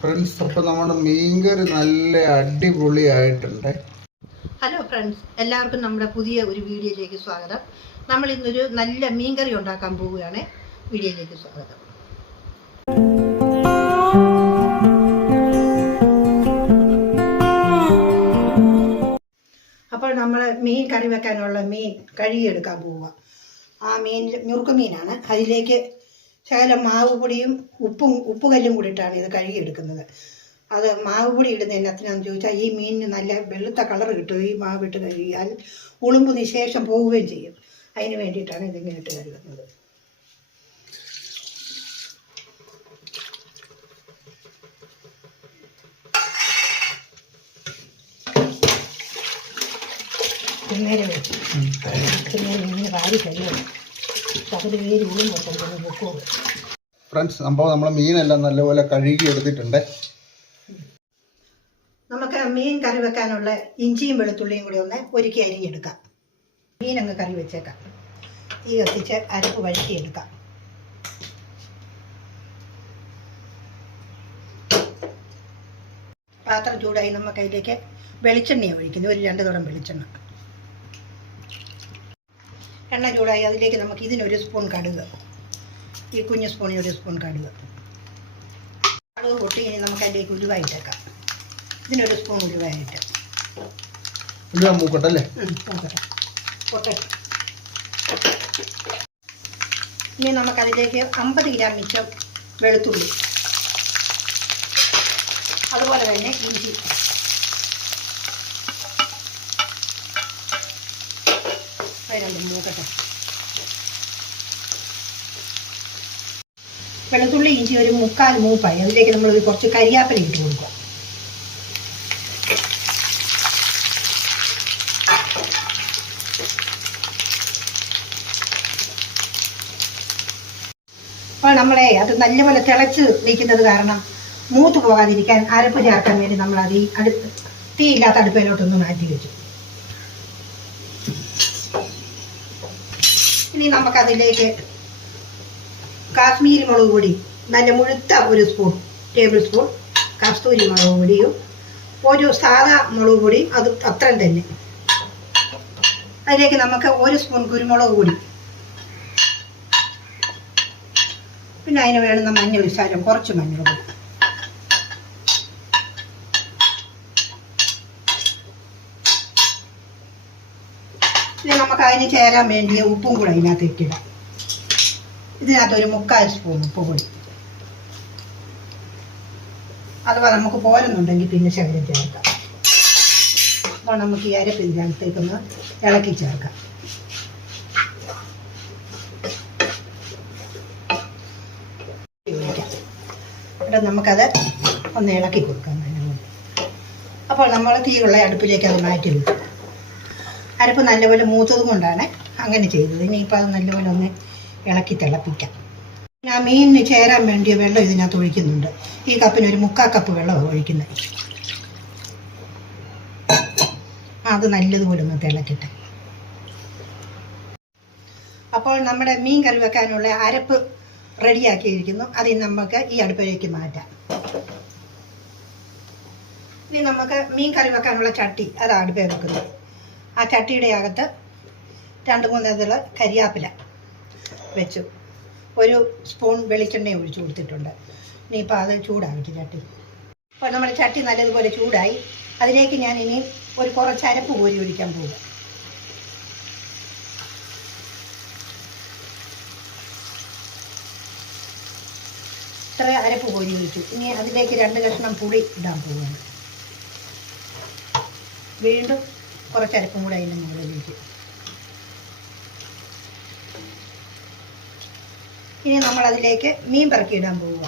Friends, അപ്പോൾ നമ്മുടെ മീൻകറി നല്ല അടിപൊളിയായിട്ടുണ്ട്. ഹലോ ഫ്രണ്ട്സ്, എല്ലാവർക്കും നമ്മുടെ പുതിയ ഒരു വീഡിയോയിലേക്ക് സ്വാഗതം. നമ്മൾ ഇന്നൊരു നല്ല മീൻകറി ഉണ്ടാക്കാൻ പോവുകയാണ്. വീഡിയോയിലേക്ക് സ്വാഗതം. അപ്പോൾ നമ്മൾ മീൻ കറി വെക്കാനുള്ള മീൻ കഴുകിയെടുക്കാൻ പോവുക. ആ മീൻ ഞുറുക്ക് മീനാണ്. അതിലേക്ക് ശകലം മാവ് പൊടിയും ഉപ്പുകല്ലും കൂടിയിട്ടാണ് ഇത് കഴുകിയെടുക്കുന്നത്. അത് മാവ് പൊടി ഇടുന്ന എന്നത്തിനാന്ന് ചോദിച്ചാൽ ഈ മീനിന് നല്ല വെളുത്ത കളർ കിട്ടും. ഈ മാവിട്ട് കഴുകിയാൽ ഉളുമ്പ് നിശേഷം പോവുകയും ചെയ്യും. അതിന് വേണ്ടിയിട്ടാണ് ഇതിങ്ങനെ ഇട്ട് കഴുകുന്നത്. ഇങ്ങനെ വാരി കഴിയണം. പകുതി പേര് ഉളുമ്പൊക്കെ പൊക്കോളൂ. ഫ്രണ്ട്സ്, അപ്പോൾ നമ്മൾ മീനെല്ലാം നല്ലപോലെ കഴുകി എടുത്തിട്ടുണ്ട്. നമുക്ക് മീൻ കറി വെക്കാനുള്ള ഇഞ്ചിയും വെളുത്തുള്ളിയും കൂടി ഒന്ന് ഒരുക്കി അരിഞ്ഞെടുക്കാം. മീനങ്ങ് കറി വെച്ചേക്കാം. തീ കത്തിച്ച് അരപ്പ് വഴറ്റിയെടുക്കാം. പാത്രം ചൂടായി നമുക്ക് അതിലേക്ക് വെളിച്ചെണ്ണയാണ് ഒഴിക്കുന്നത്. ഒരു 2 തുടം വെളിച്ചെണ്ണ. എണ്ണ ചൂടായി അതിലേക്ക് നമുക്ക് ഇതിനൊരു സ്പൂൺ കടുക്, ഈ കുഞ്ഞു സ്പൂണിന് 1 സ്പൂൺ കടുക് പൊട്ടി. ഇനി നമുക്ക് അതിലേക്ക് ഉലുവായിട്ടേക്കാം. ഇതിനൊരു സ്പൂൺ ഉലുവായിട്ട് മൂക്കട്ടല്ലേ പൊട്ടെ. ഇനി നമുക്കതിലേക്ക് 50 ഗ്രാം മിച്ചം വെളുത്തുള്ളി, അതുപോലെ തന്നെ ഇഞ്ചി, മൂക്കട്ടെ. വെളുത്തുള്ളി ഇഞ്ചി ഒരു 3/4 മൂപ്പായി. അതിലേക്ക് നമ്മൾ കുറച്ച് കരിയാപ്പില ഇട്ട് കൊടുക്കുക. അപ്പോൾ നമ്മളെ അത് നല്ലപോലെ തിളച്ച് നിൽക്കുന്നത് കാരണം മൂത്ത് പോകാതിരിക്കാൻ അരപ്പ് ചേർക്കാൻ വേണ്ടി നമ്മൾ അത് ഈ തീയില്ലാത്ത അടുപ്പിലോട്ടൊന്ന് മാറ്റി വെച്ചു. ഇനി നമുക്കതിലേക്ക് കാശ്മീരി മുളക് പൊടി, നല്ല മുഴുത്ത 1 ടേബിൾ സ്പൂൺ കസ്തൂരി മുളക് പൊടിയും ഒരു സാധാ മുളക് പൊടി അത് അത്രയും തന്നെ. അതിലേക്ക് നമുക്ക് 1 സ്പൂൺ കുരുമുളക് പൊടി, പിന്നെ അതിന് വേണ്ടുന്ന മഞ്ഞൾ ശകലം, കുറച്ച് മഞ്ഞൾ പൊടി. പിന്നെ നമുക്ക് അതിന് ചേരാൻ വേണ്ടിയ ഉപ്പും കൂടെ അതിനകത്ത് ഇട്ടിടാം. ഇതിനകത്ത് ഒരു 3/4 സ്പൂൺ ഉപ്പ് പൊടി. അഥവാ നമുക്ക് പോരുന്നുണ്ടെങ്കിൽ പിന്നെ ശകലം ചേർക്കാം. അപ്പോൾ നമുക്ക് ഈ അരപ്പ് ഇതിനകത്തേക്കൊന്ന് ഇളക്കി ചേർക്കാം. ഇവിടെ നമുക്കത് ഒന്ന് ഇളക്കി കൊടുക്കാം. അപ്പോൾ നമ്മൾ തീയുള്ള അടുപ്പിലേക്ക് അത് മാറ്റി വെക്കും. അരപ്പ് നല്ലപോലെ മൂത്തത് കൊണ്ടാണ് അങ്ങനെ ചെയ്തത്. ഇനിയിപ്പോൾ അത് നല്ലപോലെ ഒന്ന് ഇളക്കി തിളപ്പിക്കാം. ഞാൻ മീനിന് ചേരാൻ വേണ്ടിയ വെള്ളം ഇതിനകത്ത് ഒഴിക്കുന്നുണ്ട്. ഈ കപ്പിന് ഒരു 3/4 കപ്പ് വെള്ളമാണ് ഒഴിക്കുന്നത്. അത് നല്ലതുപോലെ ഒന്ന് തിളക്കട്ടെ. അപ്പോൾ നമ്മുടെ മീൻ കറി വെക്കാനുള്ള അരപ്പ് റെഡിയാക്കിയിരിക്കുന്നു. അതിന് നമുക്ക് ഈ അടുപ്പിലേക്ക് മാറ്റാം. ഇനി നമുക്ക് മീൻ കറി വെക്കാനുള്ള ചട്ടി അത് അടുപ്പിൽ വെക്കുന്നത്. ആ ചട്ടിയുടെ അകത്ത് 2-3 ഇതിൽ കരിയാപ്പില വെച്ചു. 1 സ്പൂൺ വെളിച്ചെണ്ണ ഒഴിച്ചു കൊടുത്തിട്ടുണ്ട്. ഇനിയിപ്പോൾ അത് ചൂടാവിട്ട് ചട്ടി. അപ്പോൾ നമ്മുടെ ചട്ടി നല്ലതുപോലെ ചൂടായി. അതിലേക്ക് ഞാൻ ഇനി കുറച്ച് അരപ്പ് കോരി ഒഴിക്കാൻ പോകുക. ഇത്ര അരപ്പ് കോരി ഒഴിച്ചു. ഇനി അതിലേക്ക് 2 കഷ്ണം പുളി ഇടാൻ പോവുകയാണ്. വീണ്ടും കുറച്ച് അരപ്പും കൂടെ അതിൻ്റെ മുകളിലേക്ക്. ഇനി നമ്മളതിലേക്ക് മീൻ പെറുക്കിയിടാൻ പോവുക.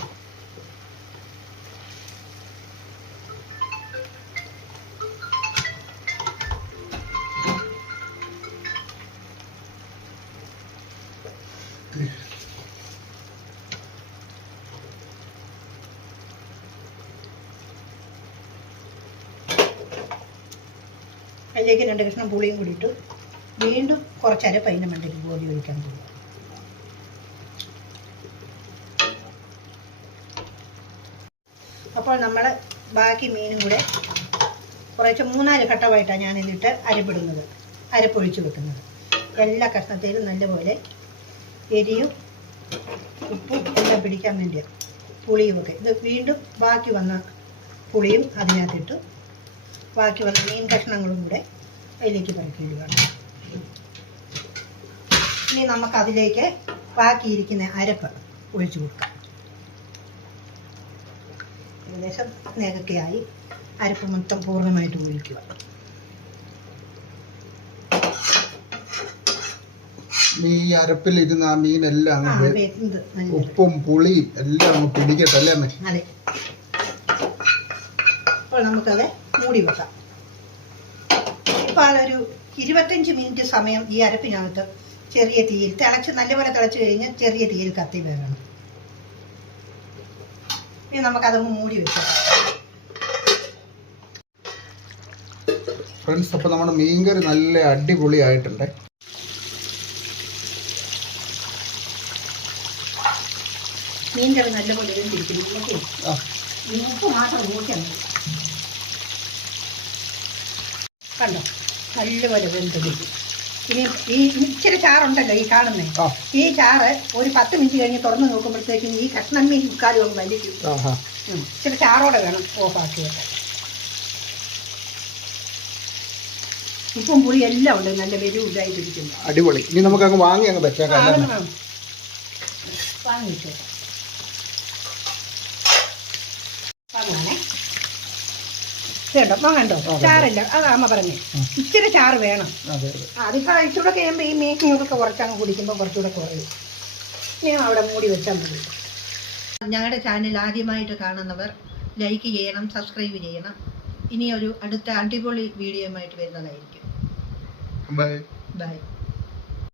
അതിലേക്ക് 2 കഷ്ണം പുളിയും കൂടി ഇട്ടു. വീണ്ടും കുറച്ചര പൈന മണ്ടയ്ക്ക് കോരി ഒഴിക്കാൻ പോകും. അപ്പോൾ നമ്മൾ ബാക്കി മീനും കൂടെ കുറച്ച് 3-4 ഘട്ടമായിട്ടാണ് ഞാനിതിട്ട് അരപ്പിടുന്നത്, അരപ്പൊഴിച്ച് വെക്കുന്നത്. എല്ലാ കഷ്ണത്തിലും നല്ലപോലെ എരിയും ഉപ്പും എല്ലാം പിടിക്കാൻ വേണ്ടിയാണ്, പുളിയുമൊക്കെ. ഇത് വീണ്ടും ബാക്കി വന്ന പുളിയും അതിനകത്തിട്ട് ബാക്കി വന്ന മീൻ കഷ്ണങ്ങളും കൂടെ അതിലേക്ക് പരക്കിയിടുകയാണ്. ഇനി നമുക്കതിലേക്ക് ബാക്കിയിരിക്കുന്ന അരപ്പ് ഒഴിച്ചു കൊടുക്കാം. ഏകദേശം നേരത്തെയായി, അരപ്പ് മൊത്തം പൂർണ്ണമായിട്ട് ഒഴിക്കുക. ഈ അരപ്പിൽ ഇരുന്ന് ആ മീനെല്ലാം വെന്ത് ഉപ്പും പുളിയും എല്ലാം അങ്ങ് പിടിക്കട്ടെ അല്ലേ അമ്മേ? അതെ. അപ്പോൾ നമുക്കത് മൂടി വെക്കാം. ഇപ്പോൾ ഒരു 25 മിനിറ്റ് സമയം ഈ അരപ്പിനകത്ത് ചെറിയ തീയിൽ നല്ലപോലെ തിളച്ച് കഴിഞ്ഞ് ചെറിയ തീയിൽ കത്തി വേണം. ഇനി നമുക്കതൊന്ന് മൂടി വെക്കാം. ഫ്രണ്ട്സ്, അപ്പോൾ നമ്മുടെ മീൻകറി നല്ല അടിപൊളിയായിട്ടുണ്ട്. മീൻകറി നല്ലപോലെ വെന്തിരിക്കുന്നു. ഉപ്പ് മാത്രം നോക്കിയാൽ മതി. കണ്ടോ, നല്ലപോലെ വെന്തിരിക്കും. ഇനി ഈ ഇച്ചിരി ചാറുണ്ടല്ലോ ഈ കാണുന്നത്, ഈ ചാറ് ഒരു 10 മിനിറ്റ് കഴിഞ്ഞ് തുറന്ന് നോക്കുമ്പോഴത്തേക്കും ഈ കഷ്ണം മീൻ മുക്കാലും ഒന്ന് വലിക്കും. ഇച്ചിരി ചാറോടെ വേണം ഓഫാക്കി വെക്കാൻ. ഉപ്പും പുളി എല്ലാം ഉണ്ട്, നല്ല വെരു ഇതായിട്ടിരിക്കുന്നു. അടിപൊളി. ഇനി നമുക്ക് അങ്ങ് വാങ്ങി അങ്ങ് വെച്ചേക്കാം. വാങ്ങി വെച്ചേക്കാം. വാങ്ങാനേ കേട്ടോ, വാങ്ങണ്ടോ? ചാറില്ല, അതാ അമ്മ പറഞ്ഞേ, ഇച്ചിരി ചാറ് വേണം. അതിപ്പോൾ ഇച്ചിരൂടെ കഴിയുമ്പോൾ ഈ മീനൊക്കെ കുറച്ചങ്ങ് കുടിക്കുമ്പോൾ കുറച്ചുകൂടെ കുറയും. ഇനി അവിടെ മൂടി വെച്ചാൽ മതി. ഞങ്ങളുടെ ചാനൽ ആദ്യമായിട്ട് കാണുന്നവർ ലൈക്ക് ചെയ്യണം, സബ്സ്ക്രൈബ് ചെയ്യണം. ഇനി ഒരു അടുത്ത അടിപൊളി വീഡിയോയുമായിട്ട് വരുന്നതായിരിക്കും. ബൈ. ബൈ.